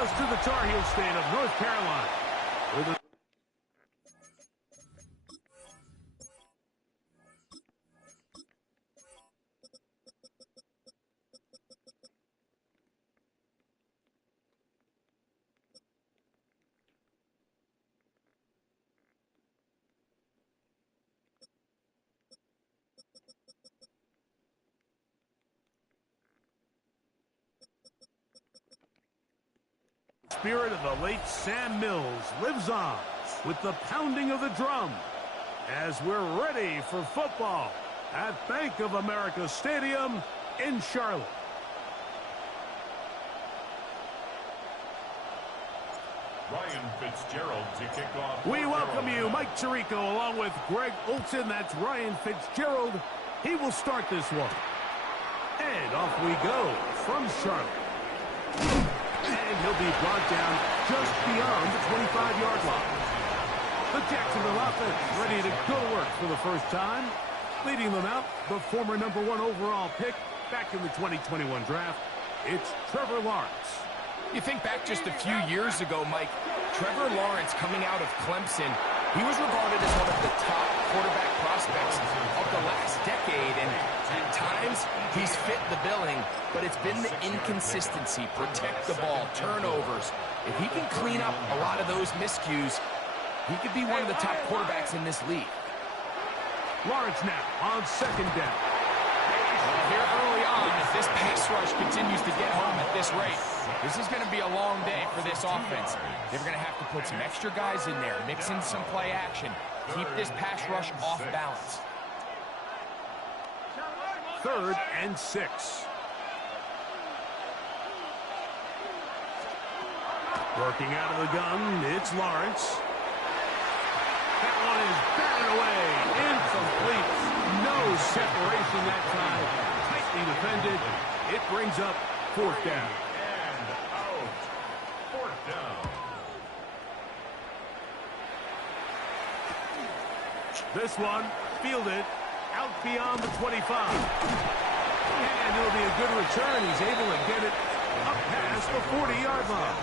us to the Tar Heel state of North Carolina. With a spirit of the late Sam Mills lives on with the pounding of the drum as we're ready for football at Bank of America Stadium in Charlotte. Ryan Fitzgerald to kick off. We welcome you, Mike Tirico, along with Greg Olson. That's Ryan Fitzgerald. He will start this one. And off we go from Charlotte. And he'll be brought down just beyond the 25-yard line. The Jacksonville offense ready to go to work for the first time. Leading them out, the former #1 overall pick back in the 2021 draft. It's Trevor Lawrence. You think back just a few years ago, Mike, Trevor Lawrence coming out of Clemson, he was regarded as one of the top quarterback prospects of the last decade, and at times he's fit the billing, but it's been the inconsistency, protect the ball, turnovers. If he can clean up a lot of those miscues, he could be one of the top quarterbacks in this league. Lawrence now on second down. Here early on, if this pass rush continues to get home at this rate, this is going to be a long day for this offense. They're going to have to put some extra guys in there, mix in some play action, keep this pass rush off balance. 3rd and 6. Working out of the gun, it's Lawrence. That one is batted away, incomplete. No separation that time. Tightly defended. It brings up 4th down. And out. 4th down. This one fielded out beyond the 25. And it'll be a good return. He's able to get it up past the 40-yard line.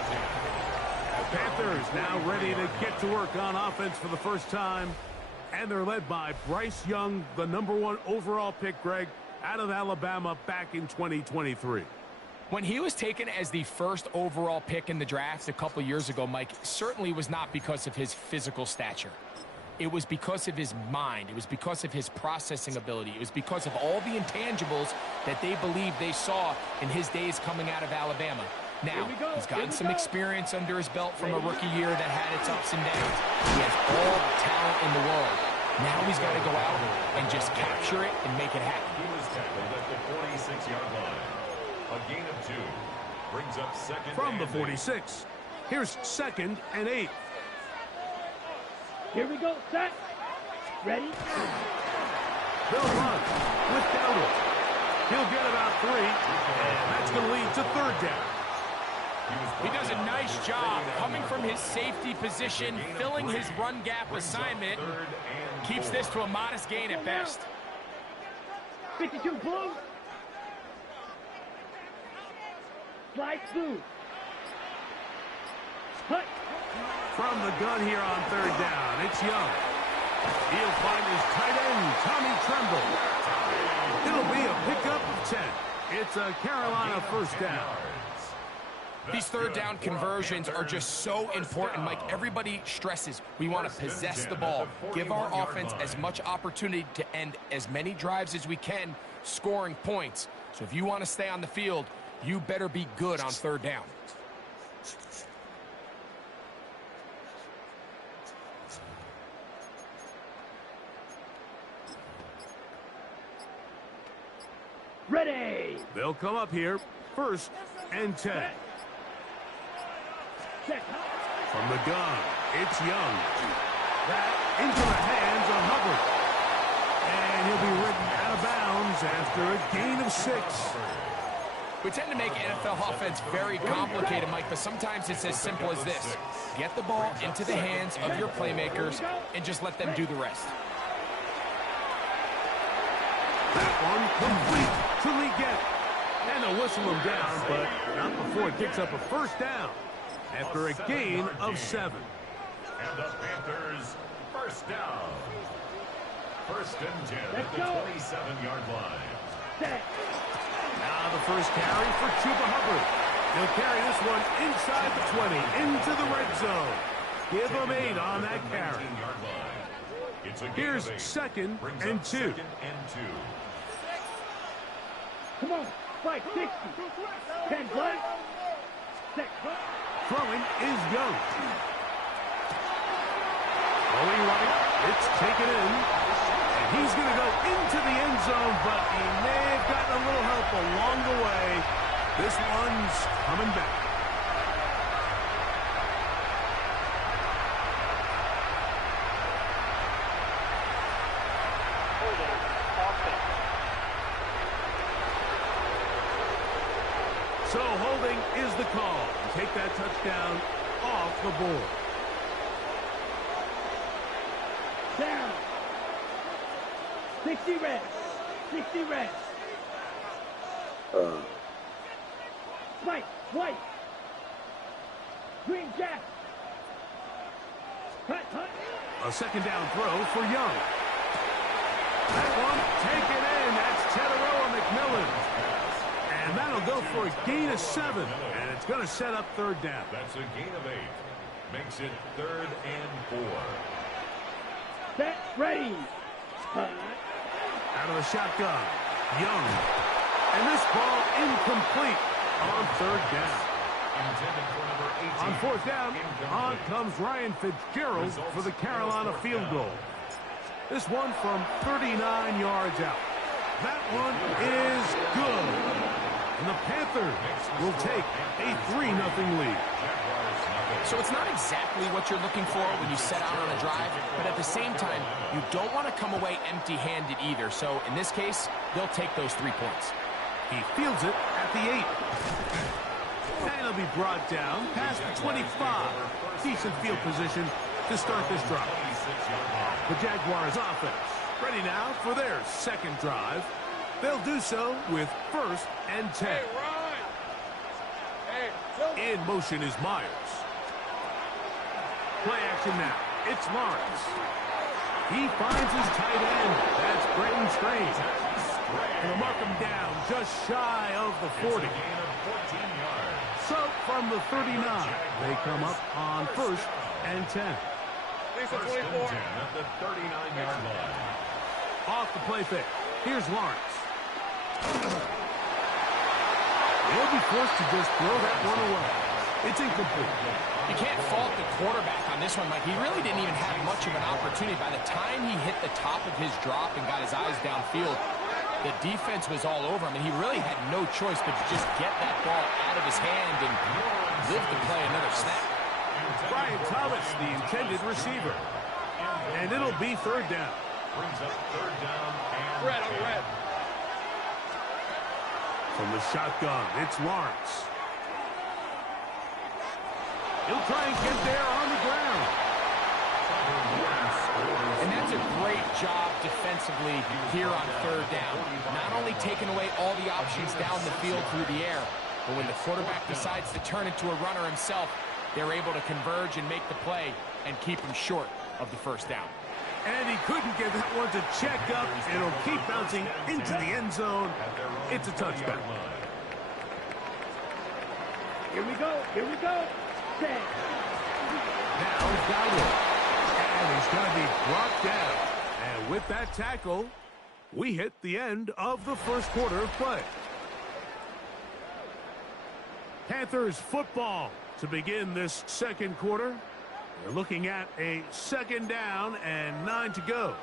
The Panthers now ready to get to work on offense for the first time. And they're led by Bryce Young, the #1 overall pick, Greg, out of Alabama back in 2023. When he was taken as the first overall pick in the draft a couple years ago, Mike, certainly was not because of his physical stature. It was because of his mind. It was because of his processing ability. It was because of all the intangibles that they believed they saw in his days coming out of Alabama. Now, he's gotten some experience under his belt from a rookie year that had its ups and downs. He has all the talent in the world. Now he's got to go out and just capture it and make it happen. He was tackled at the 46-yard line. A gain of 2. Brings up 2nd from and the 46. Here's 2nd and 8. Here we go, set, ready. They'll run with Dowdle. He'll get about 3, and that's going to lead to 3rd down. He does a nice job coming from his safety position, filling his run gap assignment, keeps this to a modest gain at best. 52 blue. Slide through. Hut. From the gun here on 3rd down, it's Young. He'll find his tight end, Tommy Tremble. It'll be a pickup of 10. It's a Carolina 1st down. These 3rd down conversions are just so important, Mike. Everybody stresses we want to possess the ball, give our offense as much opportunity to end as many drives as we can, scoring points. So if you want to stay on the field, you better be good on 3rd down. Ready. They'll come up here, 1st and 10. From the gun, it's Young. That into the hands of Hubbard. And he'll be ridden out of bounds after a gain of 6. We tend to make NFL offense very complicated, Mike, but sometimes it's as simple as this. Get the ball into the hands of your playmakers and just let them do the rest. That one complete to Leggett. And they'll whistle him down, but not before it picks up a 1st down. after a gain of 7. And the Panthers, first down. First and 10 Let's at the go. 27-yard line. Set. Now the first carry for Chuba Hubbard. He'll carry this one inside the 20 into the red zone. Give him 8 on that carry. It's a Here's gain of 8. second Brings and up 2. Second and 2. Come on. Fight 60. 10 blood. Set. Throwing is Young. Going right. It's taken in. And he's going to go into the end zone, but he may have gotten a little help along the way. This one's coming back. So holding is the call. Take that touchdown off the board. Down. 60 reps. 60 reps. Spike. White. Green Jack. Hut. A second down throw for Young. That one taken in. That's Teteroa McMillan. And that'll go for a gain of 7. And it's going to set up third down. That's a gain of 8. Makes it 3rd and 4. Set. Ready. Hut. Out of the shotgun. Young. And this ball incomplete on third down. Intended for number 18. On fourth down, on Incomplete. comes Ryan Fitzgerald for the Carolina field goal. This one from 39 yards out. That one is good. And the Panthers will take a 3-0 lead. So it's not exactly what you're looking for when you set out on a drive, but at the same time, you don't want to come away empty-handed either. So in this case, they'll take those 3 points. He fields it at the 8. And it'll be brought down past the 25. Decent field position to start this drive. The Jaguars offense ready now for their second drive. They'll do so with 1st and 10. In motion is Myers. Play action now. It's Lawrence. He finds his tight end. That's Brenton Strange. He'll mark him down just shy of the 40. So from the 39, they come up on 1st and 10. First and 10 at the 39-yard line. Off the play fake. Here's Lawrence. He'll be forced to just throw that one away. It's incomplete. You can't fault the quarterback on this one, Mike. He really didn't even have much of an opportunity. By the time he hit the top of his drop and got his eyes downfield, the defense was all over him, and he really had no choice but to just get that ball out of his hand and live to play another snap. Brian Thomas, the intended receiver. And it'll be third down. Brings up 3rd down and Red on 10. red. From the shotgun, it's Lawrence. He'll try and get there on the ground. And that's a great job defensively here on 3rd down. Not only taking away all the options down the field through the air, but when the quarterback decides to turn into a runner himself, they're able to converge and make the play and keep him short of the 1st down. And he couldn't get that one to check up. It'll keep bouncing into the end zone. It's a touchback. Here we go. Here we go. Set. Now he's got it. And he's going to be brought down. And with that tackle, we hit the end of the first quarter of play. Panthers football to begin this second quarter. We're looking at a 2nd down and 9 to go.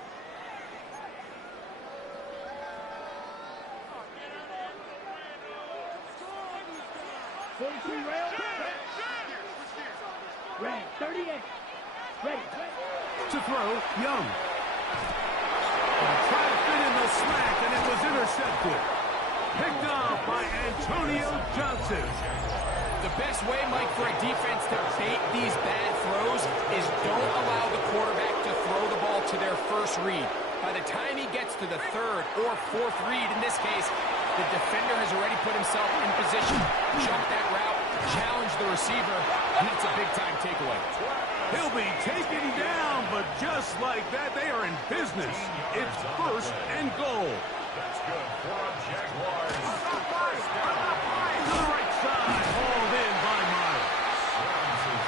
Red. 38. Ready. To throw, Young. Trying to fit in the smack, and it was intercepted. Picked off by Antonio Johnson. The best way, Mike, for a defense to bait these bad throws is don't allow the quarterback to throw the ball to their first read. By the time he gets to the 3rd or 4th read, in this case, the defender has already put himself in position, jumped that route, challenged the receiver, and it's a big-time takeaway. He'll be taken down, but just like that, they are in business. It's first and goal. That's good for a Jaguars. To the right side, hauled in by Miles.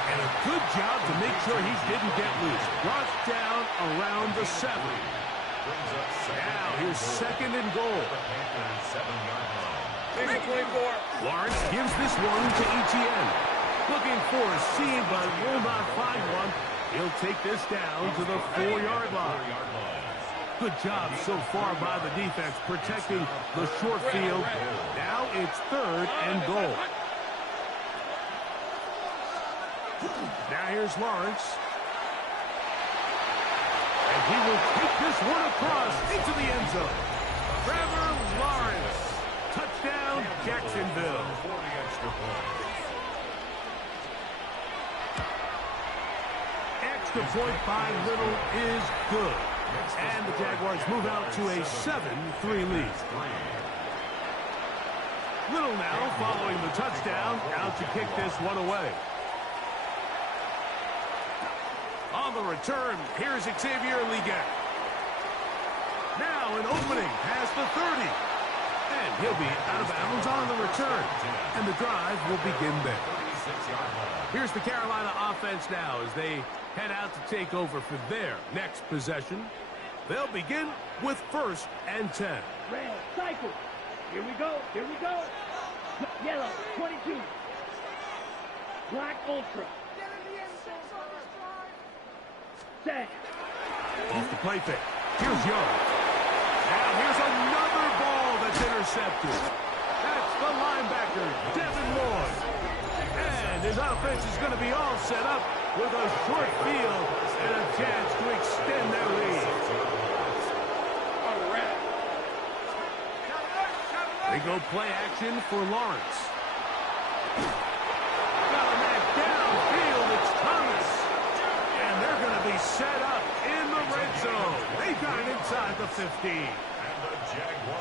And a good job to make sure he didn't get loose. Brought down around the 7. Now here's second and goal. Lawrence gives this one to ETN. Looking for a seam, but will not find one. He'll take this down to the 4-yard line. Good job so far by the defense protecting the short field. Now it's third and goal. Now here's Lawrence. And he will take this one across into the end zone. Trevor Lawrence. Touchdown, Jacksonville. Extra point by Little is good. And the Jaguars move out to a 7-3 lead. Little now following the touchdown, out to kick this one away. On the return, here's Xavier Leggett. Now an opening past the 30. And he'll be out of bounds on the return. And the drive will begin there. Here's the Carolina offense now as they head out to take over for their next possession. They'll begin with first and 10. Red, cycle. Here we go. Here we go. Yellow, 22. Black, ultra. Set. Off the play fake. Here's Young. Now here's another ball that's intercepted. That's the linebacker, Devin Lloyd. And his offense is going to be all set up with a short field and a chance to extend their lead. They go play action for Lawrence. Got a man downfield. It's Thomas. And they're going to be set up in the red zone. They got it inside the 15.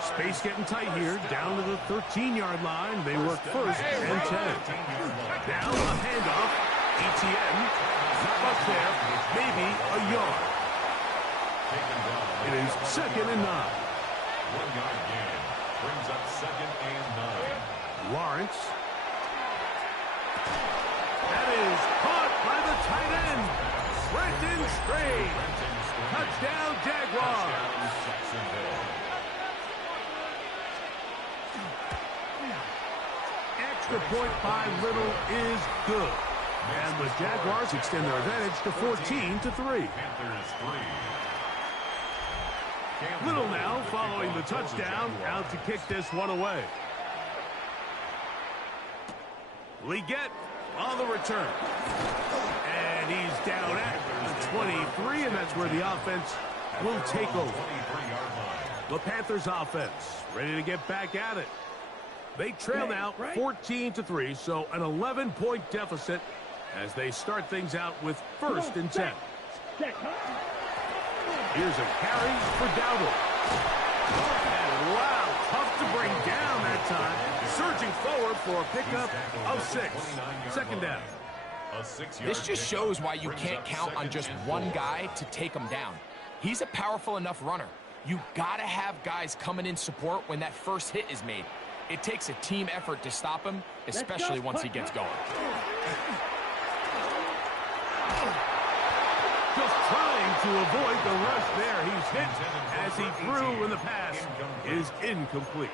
Space getting tight here. Down to the 13-yard line. They work first and 10. Now a handoff. ETN. Not much there. Maybe a yard. It is second and 9. 1-yard gain. Brings up second and 9. Lawrence. That is caught by the tight end. Brenton Strange. Touchdown, Jaguars. Extra point by Little is good. And the Jaguars extend their advantage to 14-3. Little now following the touchdown, out to kick this one away. Leggett on the return. And he's down at the 23, and that's where the offense will take over. The Panthers offense ready to get back at it. They trail now 14-3, so an 11-point deficit as they start things out with first and 10. Here's a carry for Dowdle. And wow, tough to bring down that time. Surging forward for a pickup of 6. Second down. This just shows why you can't count on just one guy to take him down. He's a powerful enough runner. You got to have guys coming in support when that first hit is made. It takes a team effort to stop him, especially once he gets going. Just trying to avoid the rush there. He's hit as he threw when the pass is incomplete.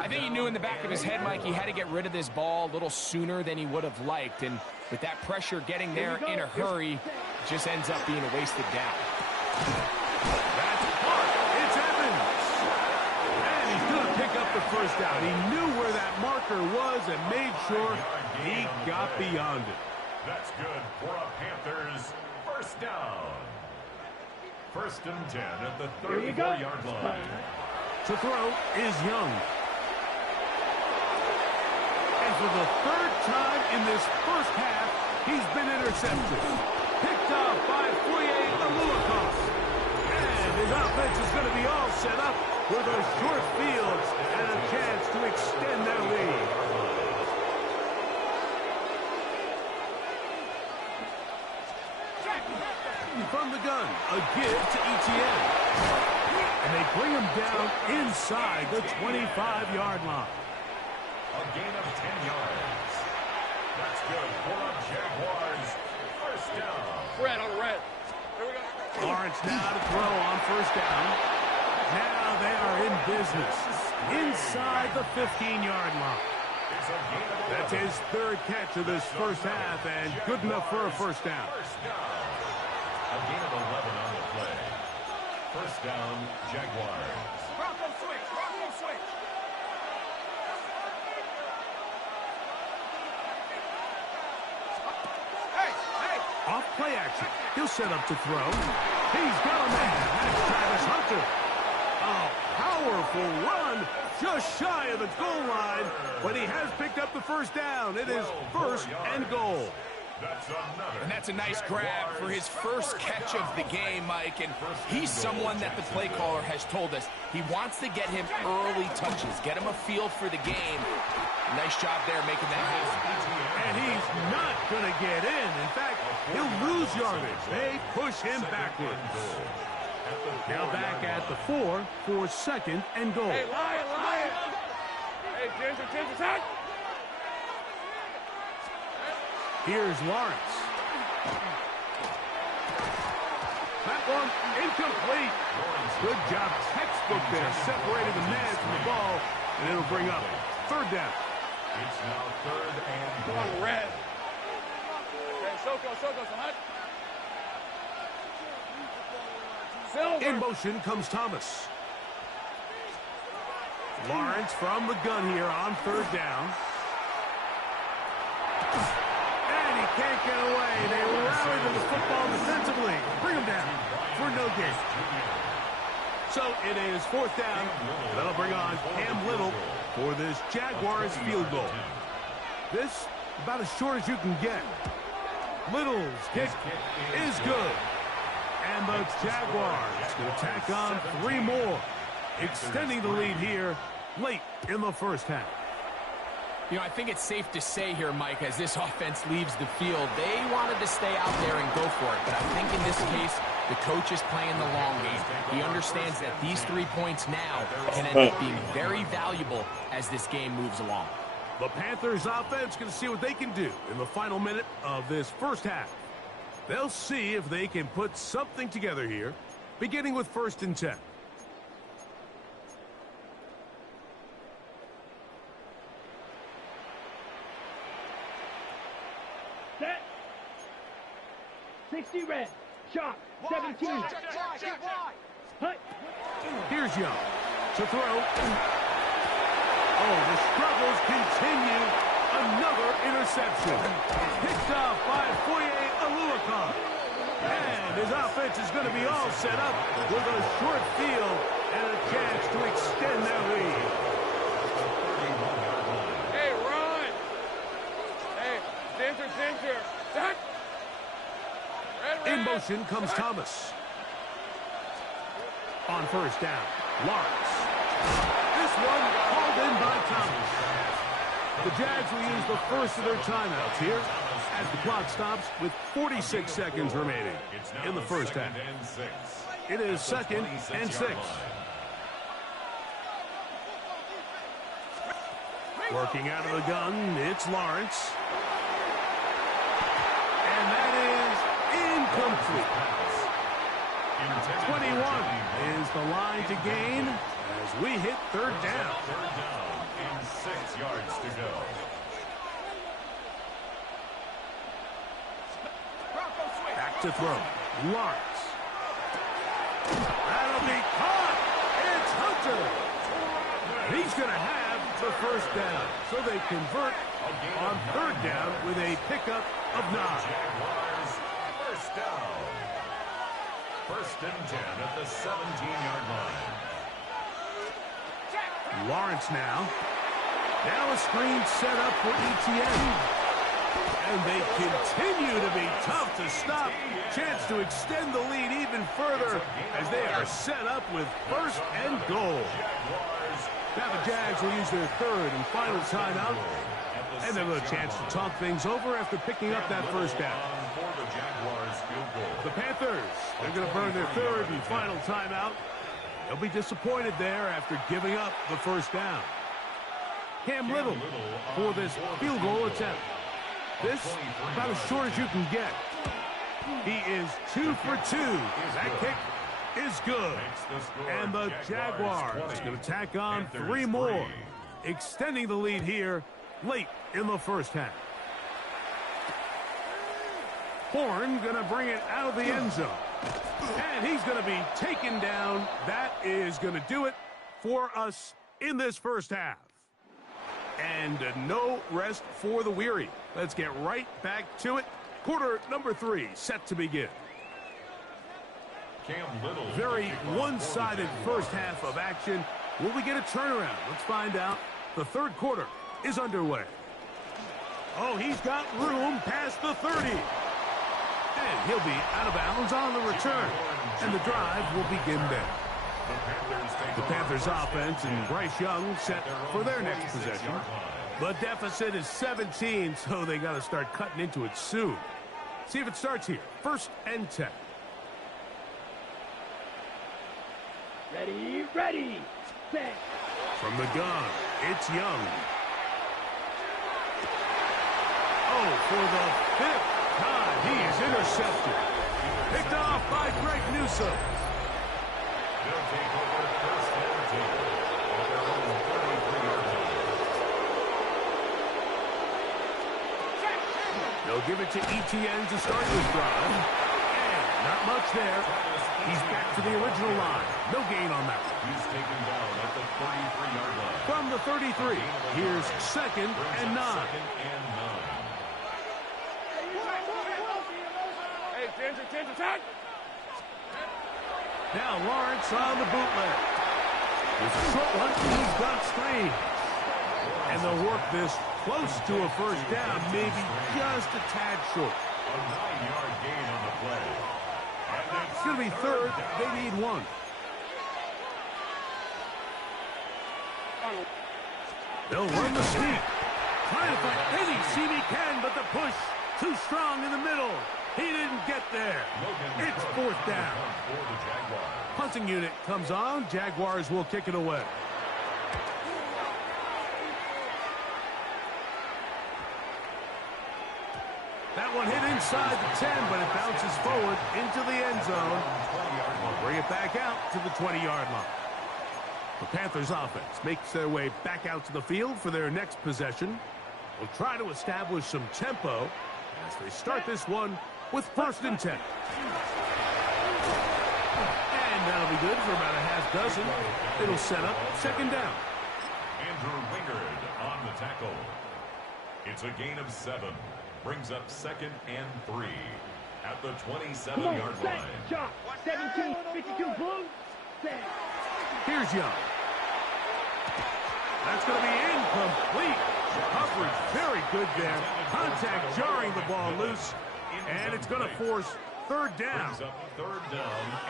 I think he knew in the back of his head, Mike, he had to get rid of this ball a little sooner than he would have liked. And with that pressure getting there in a hurry, it just ends up being a wasted down. That's caught. It's Evans. And he's going to pick up the first down. He knew where that marker was and made sure he got beyond it. That's good for a Panthers first down. First and 10 at the 34-yard line. To throw is Young. And for the third time in this first half, he's been intercepted. Picked off by Foye Aluakos. And his offense is going to be all set up with a short field and a chance to extend their lead. from the gun. A give to Etienne. And they bring him down inside the 25-yard line. A gain of 10 yards. That's good for the Jaguars. First down. Red on red. Here we go. Lawrence now to throw on first down. Now they are in business inside the 15-yard line. That's his third catch of this first half, and good enough for a first down. A gain of 11 on the play. First down, Jaguars. Bronco switch. Bronco switch. Hey. Off play action. He'll set up to throw. He's got a man. That's Travis Hunter. A powerful run just shy of the goal line, but he has picked up the first down. It is first and goal. And that's a nice grab for his first catch of the game, Mike. And he's someone that the play caller has told us he wants to get him early touches, get him a feel for the game. Nice job there making that happen. And he's not going to get in. In fact, he'll lose yardage. They push him backwards. Now back at the 4 for second and goal. Hey, Lion. Hey, Ginger, set. Here's Lawrence. That one incomplete. Good job, textbook there, separating the man from the ball, and it'll bring up third down. It's now third and Come goal. on, red. Hey, Soko, son. Silver. In motion comes Thomas. Lawrence from the gun here on third down. And he can't get away. They rally to the football defensively. Bring him down for no gain. So it is fourth down. That'll bring on Cam Little for this Jaguars field goal. This about as short as you can get. Little's kick is good. And the Jaguars going to tack on 3 more, extending the lead here late in the first half. You know, I think it's safe to say here, Mike, as this offense leaves the field, they wanted to stay out there and go for it. But I think in this case, the coach is playing the long game. He understands that these 3 points now can end up being very valuable as this game moves along. The Panthers offense going to see what they can do in the final minute of this first half. They'll see if they can put something together here, beginning with first and 10. Set. 60 red. Shot. 17. Hut. Here's Young to throw. Oh, the struggles continue. Another interception. Picked off by Foye Aluakon. And his offense is going to be all set up with a short field and a chance to extend their lead. Hey, run. Hey, Ginger. Set. Red. In motion comes Thomas. On first down, Lawrence. This one called in by Thomas. The Jags will use the first of their timeouts here as the clock stops with 46 seconds remaining in the first half. It is second and 6. Working out of the gun, it's Lawrence. And that is incomplete. 21 is the line to gain as we hit third down. Third down and 6 yards to go. Back to throw. Lawrence. That'll be caught. It's Hunter. He's going to have the first down. So they convert on third down with a pickup of 9. Jaguars, first down. First and 10 at the 17-yard line. Lawrence now. Now a screen set up for Etienne. And they continue to be tough to stop. Chance to extend the lead even further as they are set up with first and goal. Now the Jags will use their third and final timeout. And they'll have a chance to talk things over after picking up that first down. For the Jaguars field goal. The Panthers, they're going to burn their third and final timeout. They'll be disappointed there after giving up the first down. Cam Little for this field goal attempt. This, about as short as you can get. He is 2 for 2. That kick is good. And the Jaguars going to tack on 3 more, extending the lead here late in the first half. Horn going to bring it out of the end zone. And he's going to be taken down. That is going to do it for us in this first half. And no rest for the weary. Let's get right back to it. Quarter number 3 set to begin. Very one-sided first half of action. Will we get a turnaround? Let's find out. The third quarter is underway. Oh, he's got room past the 30. And he'll be out of bounds on the return. And the drive will begin there. The Panthers offense and Bryce Young set for their next possession. The deficit is 17, so they got to start cutting into it soon. See if it starts here. 1st and 10. Ready, set. From the gun, it's Young. Oh, for the 5th time, he is intercepted. Picked off by Greg Newsome. They'll take over 1st and 10 at their own 33-yard line. They'll give it to ETN to start this drive. And not much there. He's back to the original line. No gain on that one. He's taken down at the 33-yard line. From the 33, here's 2nd and 9. Hey, Ginger, tag! Now Lawrence on the bootleg. There's a short one. He's got screen. And they'll work this close to a first down, maybe just a tad short. A 9-yard gain on the play. It's going to be 3rd. They need 1. They'll run the sneak. Trying to find any seam he can, but the push too strong in the middle. He didn't get there. It's 4th down. Punting unit comes on. Jaguars will kick it away. That one hit inside the 10, but it bounces forward into the end zone. We'll bring it back out to the 20-yard line. The Panthers offense makes their way back out to the field for their next possession. We'll try to establish some tempo as they start this one with 1st and 10. And that'll be good for about a half dozen. It'll set up 2nd down. Andrew Wingard on the tackle. It's a gain of 7. Brings up 2nd and 3 at the 27-yard line. Shot. 17, 52, blue. Set. Here's Young. That's going to be incomplete. Coverage very good there. Contact jarring the ball loose. And it's going to force 3rd down.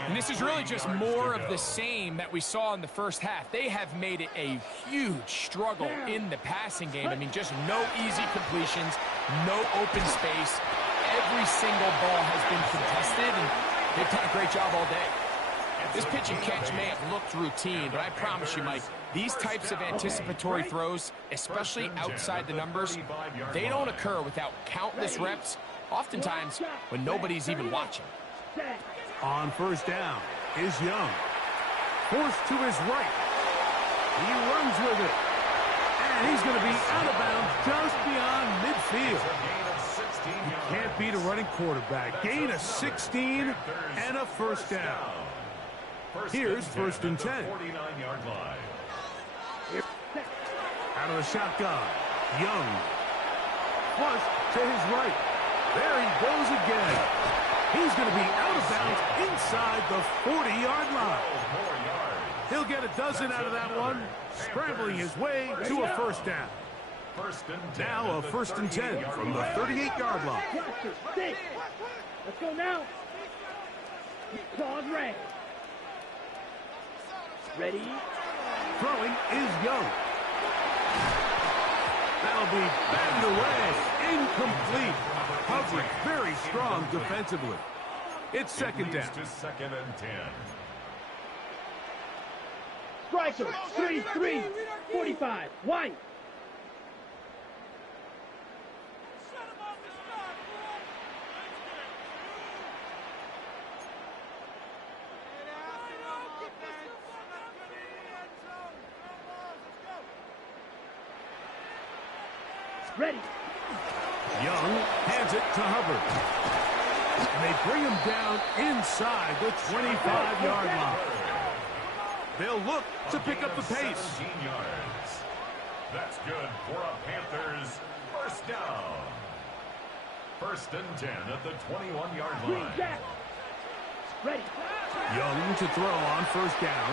And this is really just more of the same that we saw in the first half. They have made it a huge struggle in the passing game. I mean, just no easy completions, no open space. Every single ball has been contested, and they've done a great job all day. This pitch and catch may have looked routine, but I promise you, Mike, these types of anticipatory throws, especially outside the numbers, they don't occur without countless reps, oftentimes when nobody's even watching. On 1st down is Young. Forced to his right. He runs with it. And he's going to be out of bounds just beyond midfield. You can't beat a running quarterback. Gain of 16 and a 1st down. Here's 1st and 10. Out of the shotgun. Young. Flush to his right. There he goes again. He's going to be out of bounds inside the 40-yard line. He'll get a dozen out of that one, scrambling his way to a 1st down. Now a 1st and 10 from the 38-yard line. Let's go now. Claws red. Ready? Throwing is Young. That'll be batted away. Incomplete. coverage very strong defensively. It's second down. To second and 10. Striker, 3-3, 45, White. Ready. Young hands it to Hubbard. And they bring him down inside the 25-yard line. They'll look to pick up the pace. 17 yards. That's good for a Panthers first down. First and 10 at the 21-yard line. Ready. Young to throw on first down.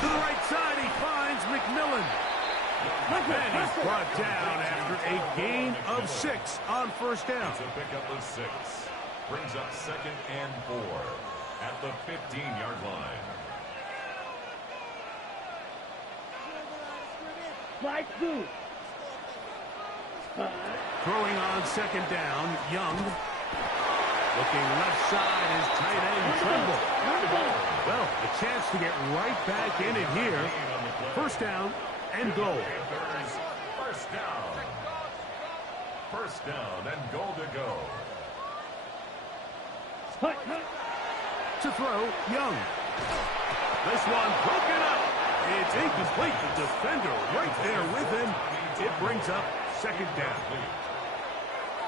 To the right side, he finds McMillan. And he's brought down after a gain of 6 on first down. It's a pickup of 6. Brings up second and 4 at the 15-yard line. Slide through. Throwing on second down, Young. Looking left side as tight end Tremble. Well, a chance to get right back in it here. First down and goal. Panthers first down. First down and goal to go. To throw, Young. This one broken up. It's incomplete. The defender right there with him. It brings up second down.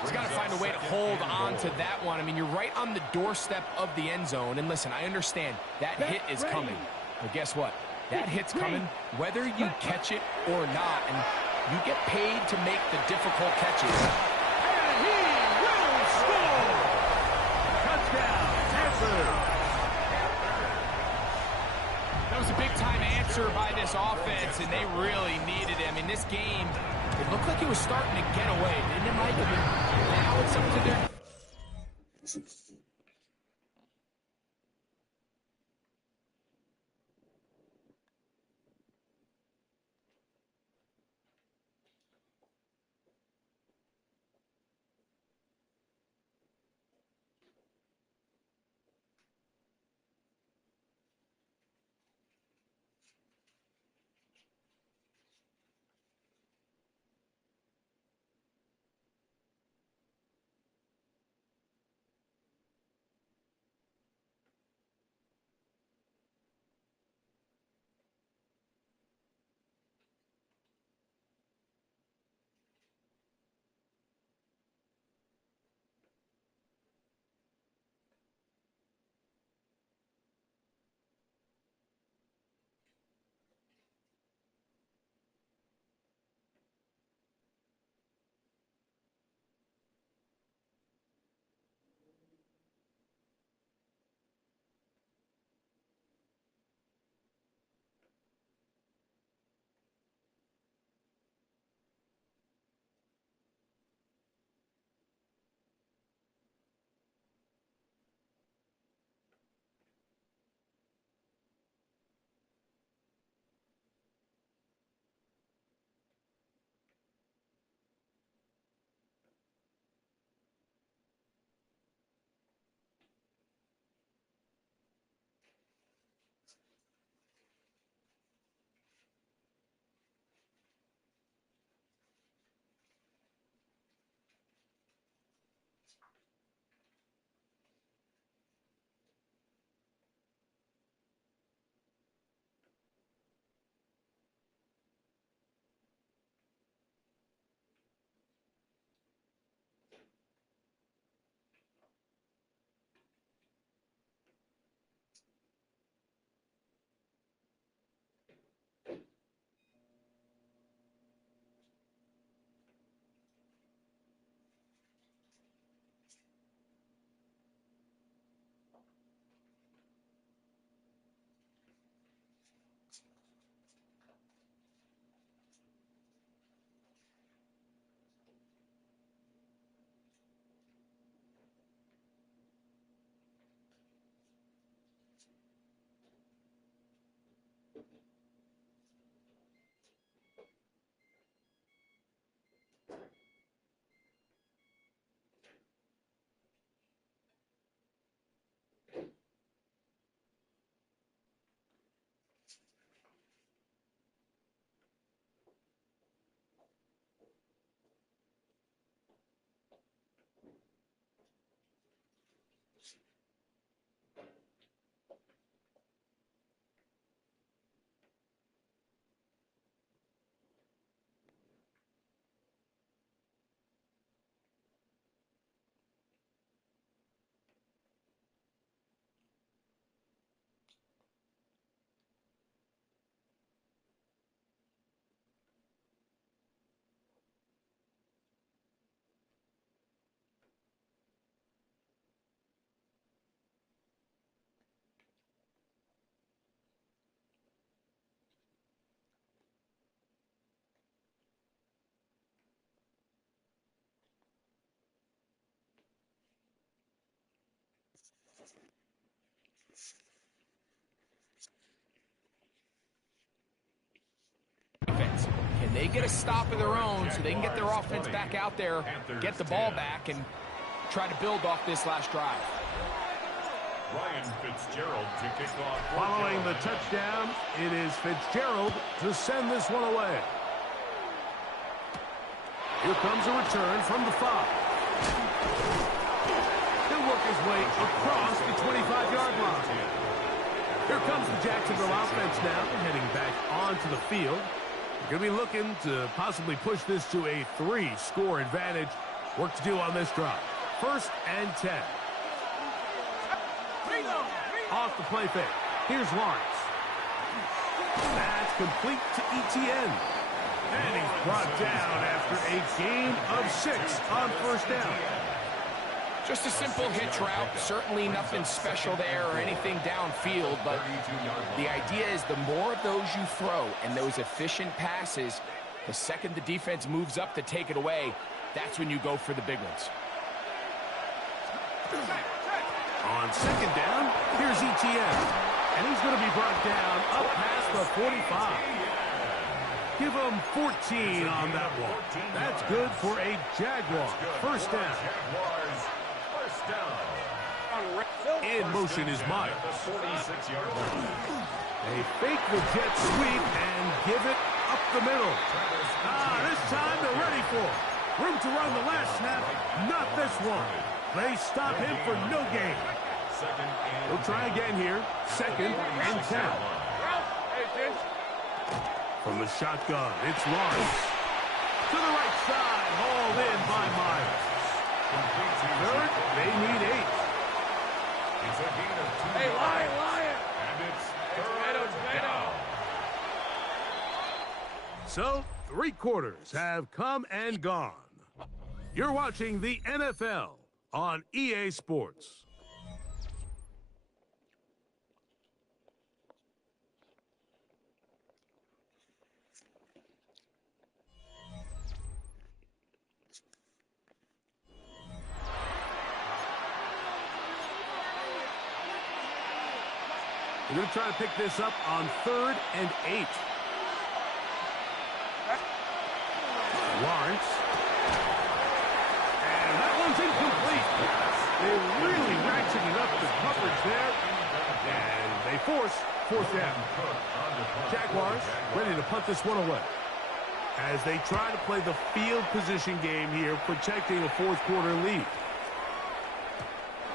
He's got to find a way to hold on to that one. I mean, you're right on the doorstep of the end zone. And listen, I understand that hit is coming. But guess what? That hit's coming whether you catch it or not. And you get paid to make the difficult catches. And he will score! Touchdown, Panthers! That was a big-time answer by this offense, and they really needed it. I mean, this game, it looked like it was starting to get away, didn't it, Mike? I mean, now it's up to their... and they get a stop of their own so they can get their offense back out there, get the ball back, and try to build off this last drive. Ryan Fitzgerald to kick off. Following the touchdown, it is Fitzgerald to send this one away. Here comes a return from the 5. He'll work his way across the 25-yard line. Here comes the Jacksonville offense now, heading back onto the field. They're going to be looking to possibly push this to a 3-score advantage. Work to do on this drive. 1st and 10. Off the play fake. Here's Lawrence. That's complete to ETN. And he's brought down after a gain of 6 on 1st down. Just a simple hitch route. Certainly nothing special there or anything downfield, but the idea is the more of those you throw and those efficient passes, the second the defense moves up to take it away, that's when you go for the big ones. On 2nd down, here's ETN. And he's going to be brought down up past the 45. Give him 14 on that one. That's good for a Jaguar. 1st down. In motion is Miles. They fake the jet sweep and give it up the middle. This time they're ready for it. Room to run the last snap. Not this one. They stop him for no gain. We'll try again here. 2nd and 10. From the shotgun, it's Lawrence. To the right side, hauled in by Miles. 3rd, they need 8. It's a gain of 2. Hey, Lion! And it's 3rd down. So, 3 quarters have come and gone. You're watching the NFL on EA Sports. We're going to try to pick this up on 3rd and 8. Lawrence. And that one's incomplete. They're really ratcheting up the coverage there. And they force 4th down. Jaguars ready to punt this one away. As they try to play the field position game here, protecting a 4th quarter lead.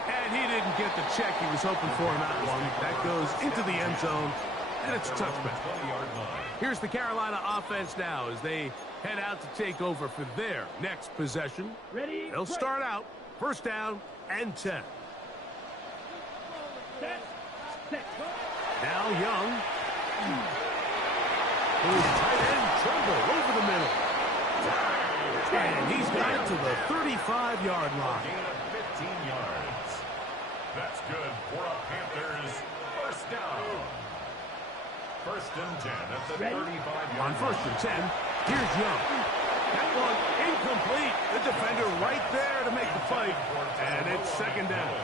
And he didn't get the check he was hoping for in that one. That goes into the end zone, and it's a touchback. Here's the Carolina offense now as they head out to take over for their next possession. Ready? They'll start out 1st down and 10. Now Young. His tight end Tremble over the middle. And he's got it to the 35-yard line. Gain of 15 yards. That's good for a Panthers 1st down. 1st and 10 at the 35-yard On 1st and 10, here's Young. That one incomplete. The defender right there to make the fight. And it's 2nd down.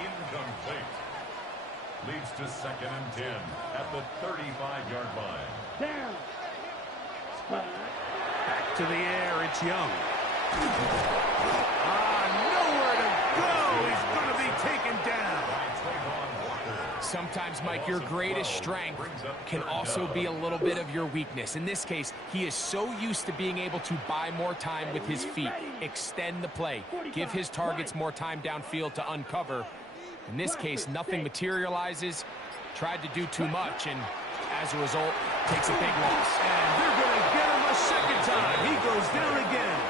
Incomplete. Leads to 2nd and 10 at the 35-yard line. Down. Back to the air, it's Young. Nowhere to go. He's going to be taken down. Sometimes, Mike, your greatest strength can also be a little bit of your weakness. In this case, he is so used to being able to buy more time with his feet, extend the play, give his targets more time downfield to uncover. In this case, nothing materializes, tried to do too much, and as a result, takes a big loss. And they're going to get him a 2nd time. He goes down again.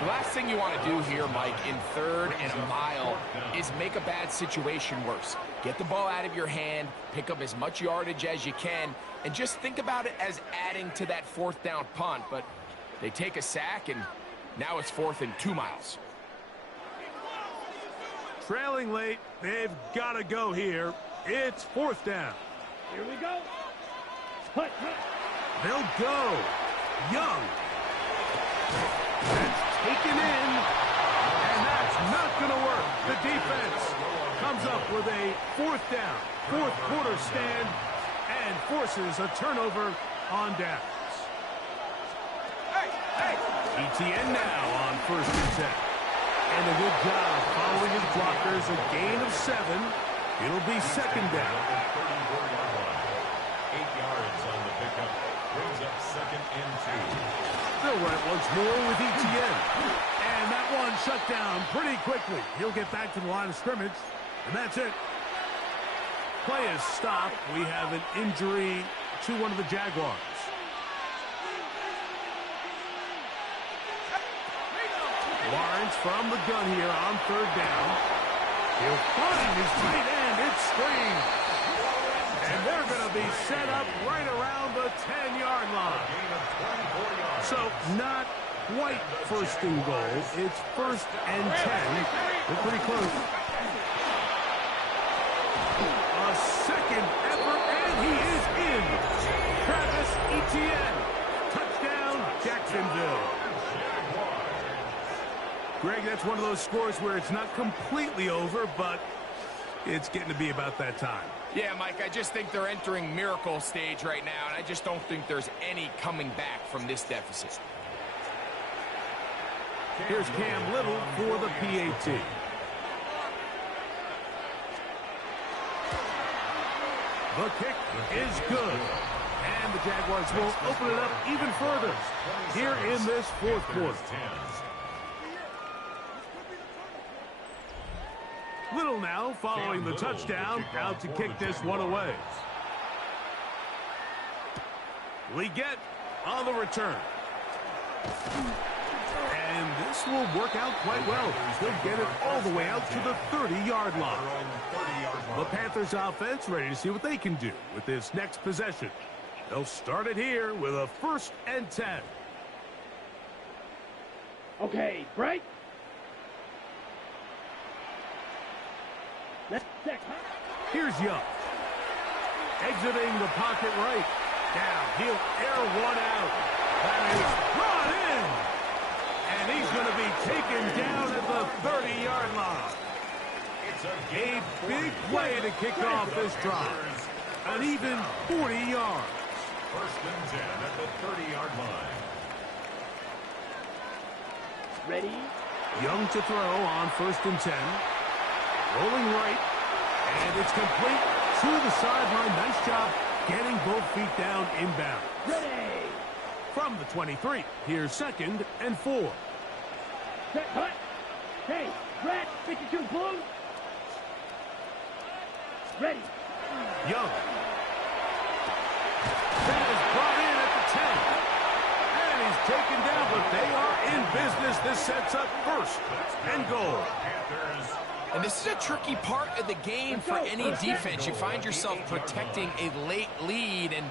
The last thing you want to do here, Mike, in 3rd and a mile is make a bad situation worse. Get the ball out of your hand, pick up as much yardage as you can, and just think about it as adding to that 4th down punt. But they take a sack, and now it's 4th and 2 miles. Trailing late, they've got to go here. It's 4th down. Here we go. Hut. They'll go. Young. That's taken in. And that's not going to work. The defense comes up with a 4th down, 4th quarter stand, and forces a turnover on downs. ETN now on 1st and 10. And a good job following his blockers. A gain of 7. It'll be 2nd down. 34-yard line. 8 yards on the pickup. Brings up 2nd and 2. They'll run it once more with ETN. And that one shut down pretty quickly. He'll get back to the line of scrimmage. And that's it. Play is stopped. We have an injury to one of the Jaguars. Lawrence from the gun here on 3rd down. He'll find his tight end. It's screened. And they're going to be set up right around the 10-yard line. So not quite 1st and goal. It's 1st and 10. They're pretty close. A 2nd effort, and he is in. Travis Etienne. Touchdown, Jacksonville. Greg, that's one of those scores where it's not completely over, but it's getting to be about that time. Yeah, Mike, I just think they're entering miracle stage right now, and I just don't think there's any coming back from this deficit. Here's Cam Little for the PAT. The kick is good. And the Jaguars will open it up even further here in this 4th quarter. Little now following the touchdown, out to kick this one away. Leggett on the return. And this will work out quite well. He'll get it all the way out to the 30-yard line. The Panthers offense ready to see what they can do with this next possession. They'll start it here with a 1st and 10. Okay, break. Here's Young. Exiting the pocket right. Now he'll air one out. That is brought in. And he's going to be taken down at the 30-yard line. It's a big play to kick off this drive. An even 40 yards. 1st and 10 at the 30-yard line. Ready? Young to throw on 1st and 10. Rolling right. And it's complete to the sideline. Nice job getting both feet down inbound. Ready. From the 23, here's 2nd and 4. Set, cut. Hey, red, 52 blue. Ready. Young. That is brought in at the 10. And he's taken down, but they are in business. This sets up 1st and goal. And this is a tricky part of the game for any defense. You find yourself protecting a late lead, and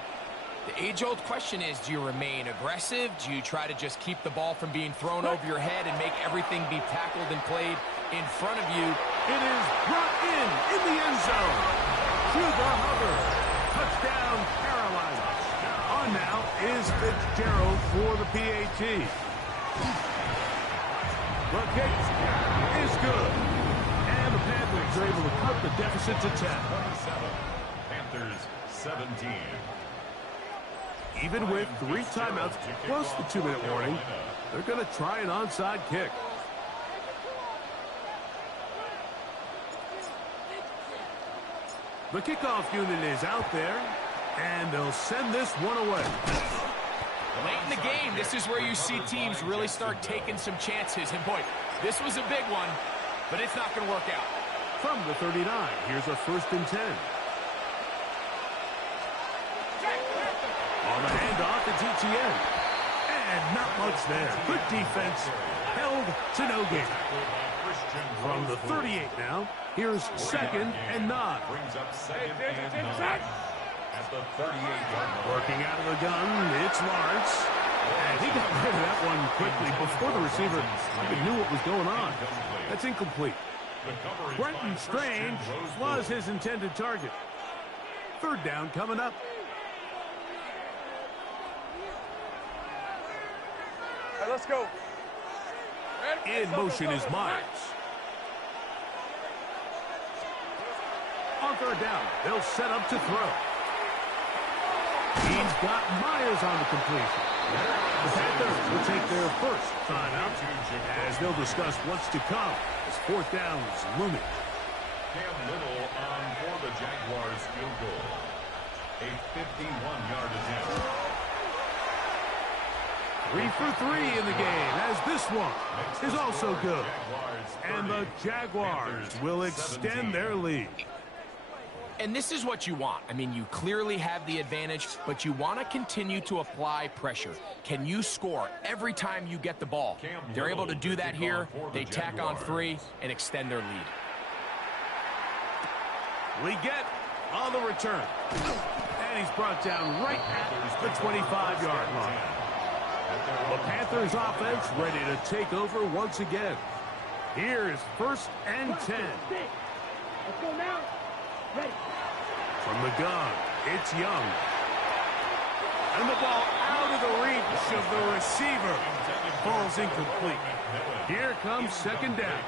the age-old question is, do you remain aggressive? Do you try to just keep the ball from being thrown over your head and make everything be tackled and played in front of you? It is brought in the end zone. Cuba Hubbard. Touchdown, Carolina. On now is Fitzgerald for the PAT. The kick is good. And the Panthers are able to cut the deficit to 10. 27. Panthers 17. Even with 3 timeouts plus the 2-minute warning, they're going to try an onside kick. The kickoff unit is out there, and they'll send this one away. Late in the game, this is where you see teams really start taking some chances. And boy, this was a big one, but it's not going to work out. From the 39, here's a 1st and 10. On the handoff, it's ETN. And not much there. Good defense. Held to no gain. From the 38 now, here's 2nd and 9. Brings up 2nd and 9. At the 38-yard line. Working out of the gun, it's Lawrence. And he got rid of that one quickly before the receiver even knew what was going on. That's incomplete. Brenton Strange was his intended target. 3rd down coming up. All right, let's go. In motion is Myers. On 3rd down, they'll set up to throw. He's got Myers on the completion. The Panthers will take their first timeout as they'll discuss what's to come as fourth down is looming. Cam Little on for the Jaguars field goal. A 51-yard attempt. 3 for 3 in the game, as this one is also good. And the Jaguars will extend their lead. And this is what you want. I mean, you clearly have the advantage, but you want to continue to apply pressure. Can you score every time you get the ball? They're able to do that here. They tack on 3 and extend their lead. We get on the return. And he's brought down right at the 25-yard line. The Panthers offense ready to take over once again. Here's 1st and 10. Let's go now. Ready. From the gun, it's Young. And the ball out of the reach of the receiver. Ball's incomplete. Here comes 2nd down.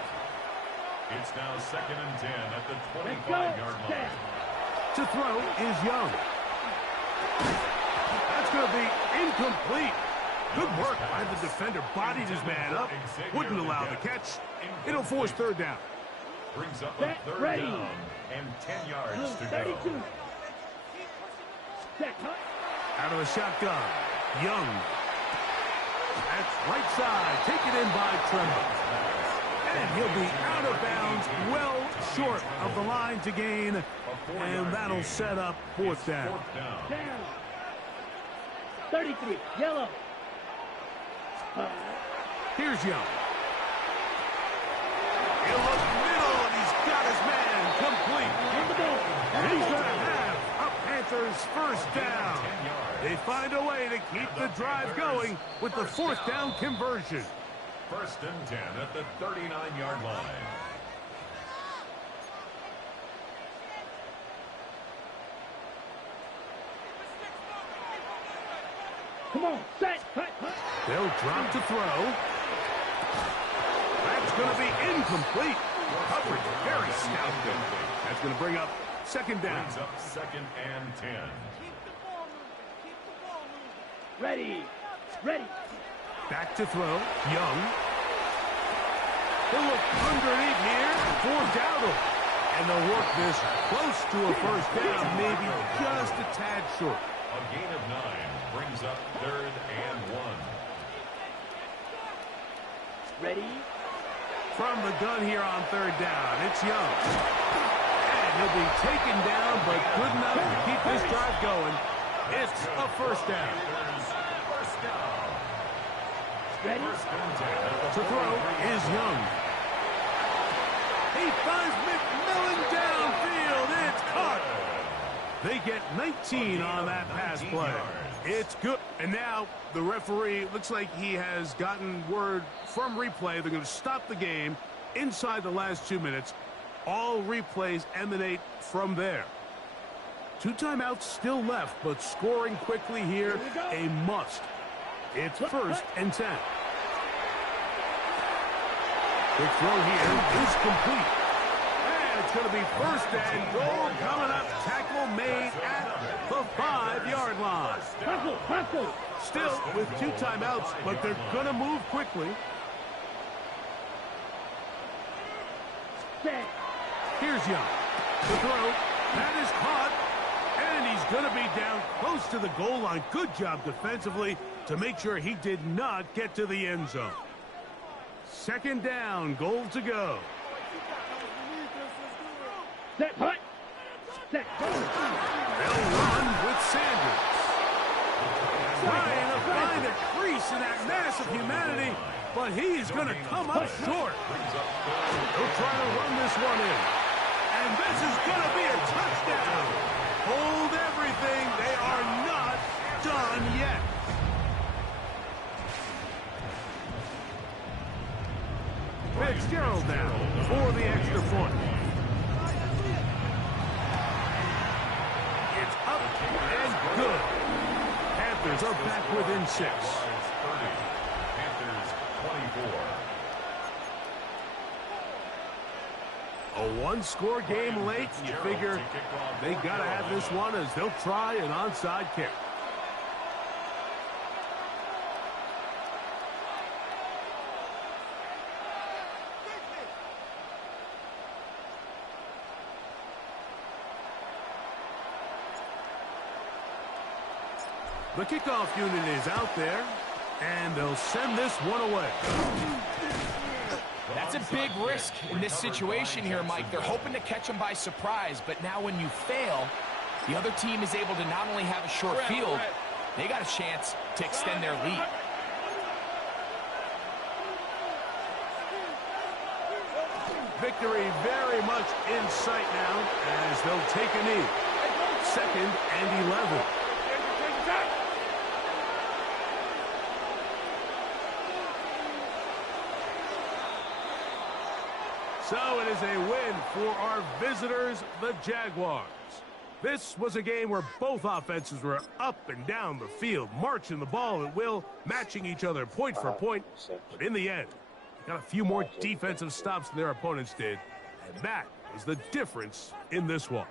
It's now 2nd and 10 at the 25-yard line. To throw is Young. That's going to be incomplete. Good work by the defender. Bodied his man up. Wouldn't allow the catch. It'll force 3rd down. Brings up a 3rd down and 10 yards to go. 32. Out of the shotgun. Young. That's right side. Taken in by Tremble. And he'll be out of bounds, well short of the line to gain. And that'll set up 4th down. Down. 33. Yellow. Here's Young. He'll look middle, and he's got his man complete. And he's going to have a Panthers 1st down. They find a way to keep the drive going with the 4th down conversion. 1st and 10 at the 39-yard line. Come on, set, cut. They'll drop to throw. That's going to be incomplete. Coverage very stout. That's going to bring up 2nd down. Brings up 2nd and 10. Ready. Ready. Back to throw. Young. He'll look underneath here for Dowdle. And they'll work this close to a 1st down, maybe just a tad short. A gain of 9 brings up 3rd and 1. Ready. From the gun here on 3rd down, it's Young. And he'll be taken down, but good enough to keep this drive going. It's a 1st down. First down. Ready. 1st and 10. To throw is Young. He finds McMillan downfield. It's caught. They get 19 on that pass play. It's good. And now the referee looks like he has gotten word from replay. They're going to stop the game inside the last 2 minutes. All replays emanate from there. 2 timeouts still left, but scoring quickly here, a must. It's 1st and 10. Quick throw here is complete. And it's going to be 1st and goal coming up. Tackle made at the 5-yard line. Hustle. Still with 2 timeouts, but they're going to move quickly. Set. Here's Young. The throw. That is caught. And he's going to be down close to the goal line. Good job defensively to make sure he did not get to the end zone. 2nd down, goal to go. Set, hut. Set, go. They'll run with Sanders. Trying to find a crease in that mass of humanity, but he's going to come up short. They'll try to run this one in. And this is going to be a touchdown. Hold everything. They are not done yet. Fitzgerald down for the extra point. It's up and good. Panthers are back within 6. Panthers 24. A one-score game late, and you figure they got to have this one as they'll try an onside kick. The kickoff unit is out there, and they'll send this one away. That's a big risk in this situation here, Mike. They're hoping to catch them by surprise, but now when you fail, the other team is able to not only have a short field, they got a chance to extend their lead. Victory very much in sight now as they'll take a knee. 2nd and 11. So it is a win for our visitors, the Jaguars. This was a game where both offenses were up and down the field, marching the ball at will, matching each other point for point. But in the end, they got a few more defensive stops than their opponents did, and that was the difference in this one.